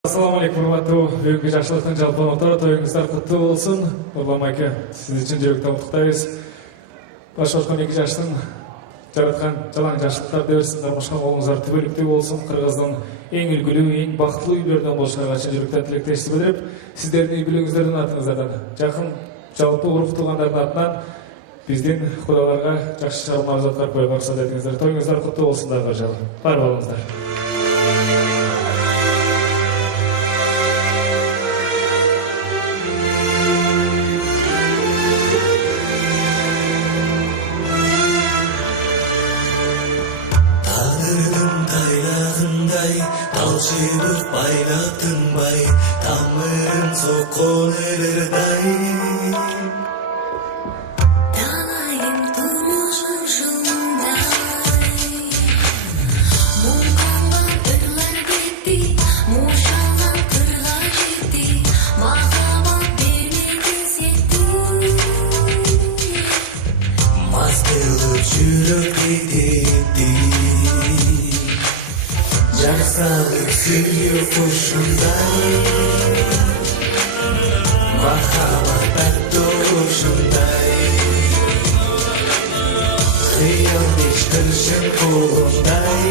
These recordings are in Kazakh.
Assalamu alaikum, урматтуу бүгүнкү жакшылыктын жалпы мотора тоюңуздар куттуу болсун. Нурлан айке, сиз үчүн жүрөктөн куттуктайбыз. Баш кошкон 2 жаштын жараткан жалаң жакшылыктарды берсин, кармашкан колуңуздар түбөлүктүү болсун. Кыргыздын эң үлгүлүү, эң бактылуу үйлөрүнөн болушуна чын жүрөктөн тилектештик билдирип, сиздердин үй бүлөгүңүздөрдүн атыңыздардан, жакын жалпы урук туугандардын атынан биздин кудаларга жакшы чалымдар аткарып коюуга уруксат этиңиздер. Тоюңуздар куттуу болсун дагы жолу. Бар болуңуздар. Алжыбыр байлатынбай, тамырын соккон элердай. Талайым турмушум ушундай. Муңкалган ырлар кетти, мушалган кырга жетти, махаббат бермеген сетти. Мас кылып жүрөк кетти. Жарсалык сүйүү кушундай, махаббат аттушундай. Кыял бештиршин колундай,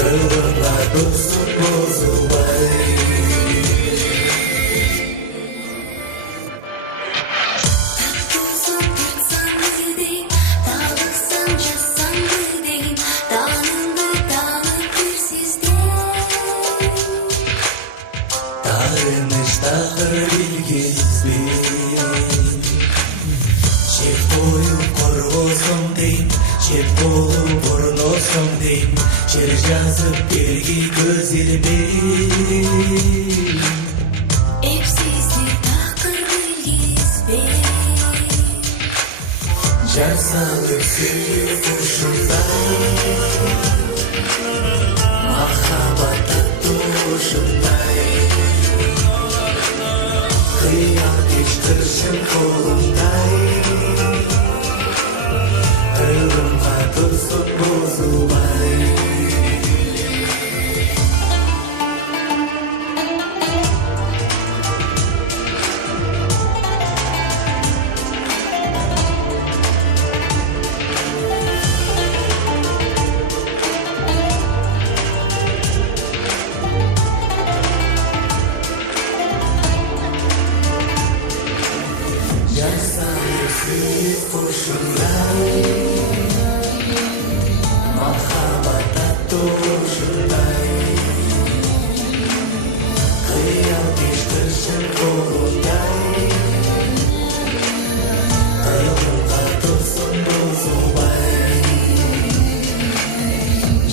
кылымга досун бозулбай. Тагыр билгизби, чек коюп коргосоң дейм, чек болуп орносоң дейм, жер жазып берги көз илбейм. Эпсизди такыр билгизби, жарсалык сүйүү ушундай, махаббат аттушундай. Кыял бештиршин колундай, кылымга досун бозулбай. Махаббат аттушундай, кыял бештиршин колундай, кылымга досун бозулбай.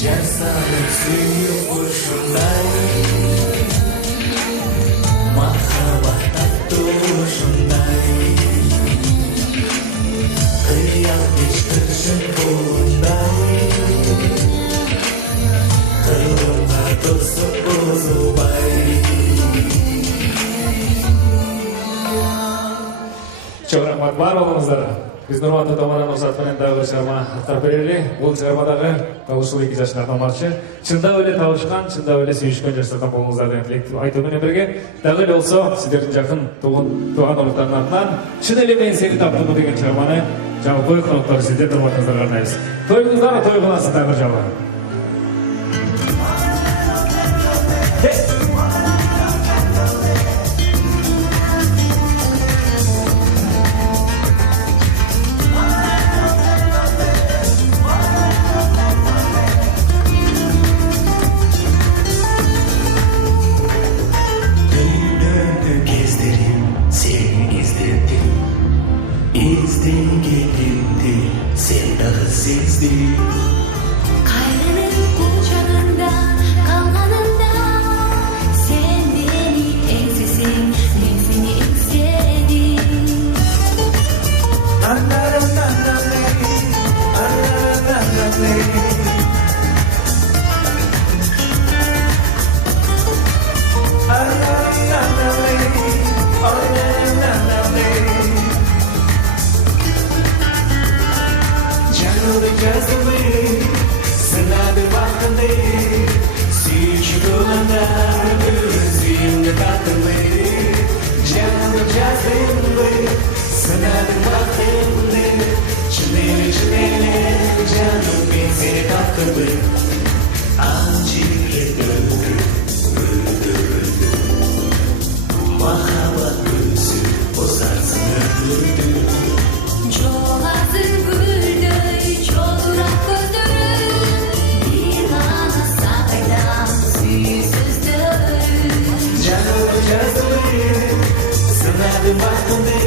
Жарсалык сүйүү ушундай, махаббат аттушундай. Кыял бештиршин колундай, кылымга досун бозулбай. Чоң рахмат, бар болуңуздар. Биздин урматтуу томондан уруксат менен дагы бир чыгарма аткарып берели. Бул чыгармадагы табышуу 2 жаштын атамакчы. Чындап эле табышкан, чындап эле сүйүшкөн жаштардан болуңуздар деген тилекти айтуу менен бирге, дагы эле болсо сиздердин жакын тууган уруктардын атынан чын эле мен сени таптым деген чыгарманы жалпы коноктор сиздердин урматыңыздарга арнайбыз. Тоюңуздар тойгунасы дагы жабы. İzden gelindi, sen dağı sezdin. Kayra Sınadım baktımdı Çınele çınele canım ben seni kaptırdım Acıya döndü öldü Mahabat gözü bozarsın öldü Çok hazır güldü, çok durak gözleri Bir bana saklan süysüzdü Canım cazımı sınadım baktımdı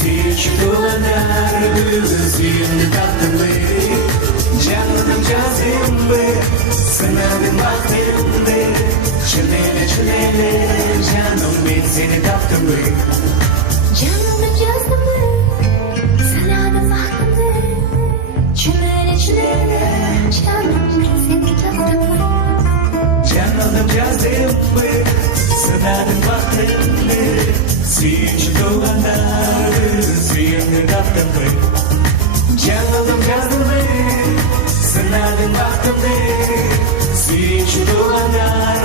Süç dolanlar gözümü kaptımdı Canım cazımı sınadım baktımdı Çınele çınele canım ben seni kaptımdı Canımı yazdım sınadım baktımdı Çümele çümele canım ben seni taktım Canım cazımı sınadım baktımdı Süç dolanlar gözümü kaptımdı Canım cazımı sınadım baktımdı Süç dolanlar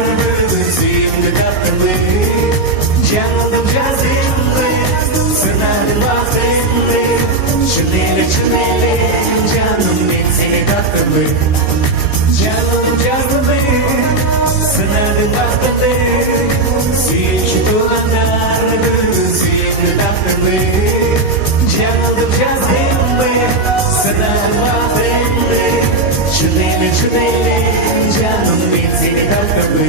gözümü kaptımdı Canım cazımı sınadım baktımdı Çınele çınele canım ben seni kaptımdı Canım cazımı sınadım baktımdı Süç dolanlar gözümü kaptımdı Canım cazımı sınadım baktımdı Çınele çınele canım ben seni kaptımdı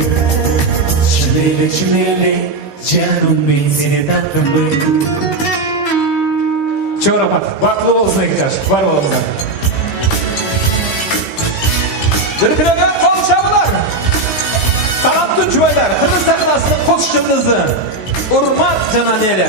Çınele çınele canım ben seni kaptımdı Çok rahmat. Vakıflı olsun Ekicaş. Var olalımda. Türkiye'den konuşanlar, Taraptı Cüveyler, Kırmızı Takınası'nın koşuşçımızı, Urmat Cananeli,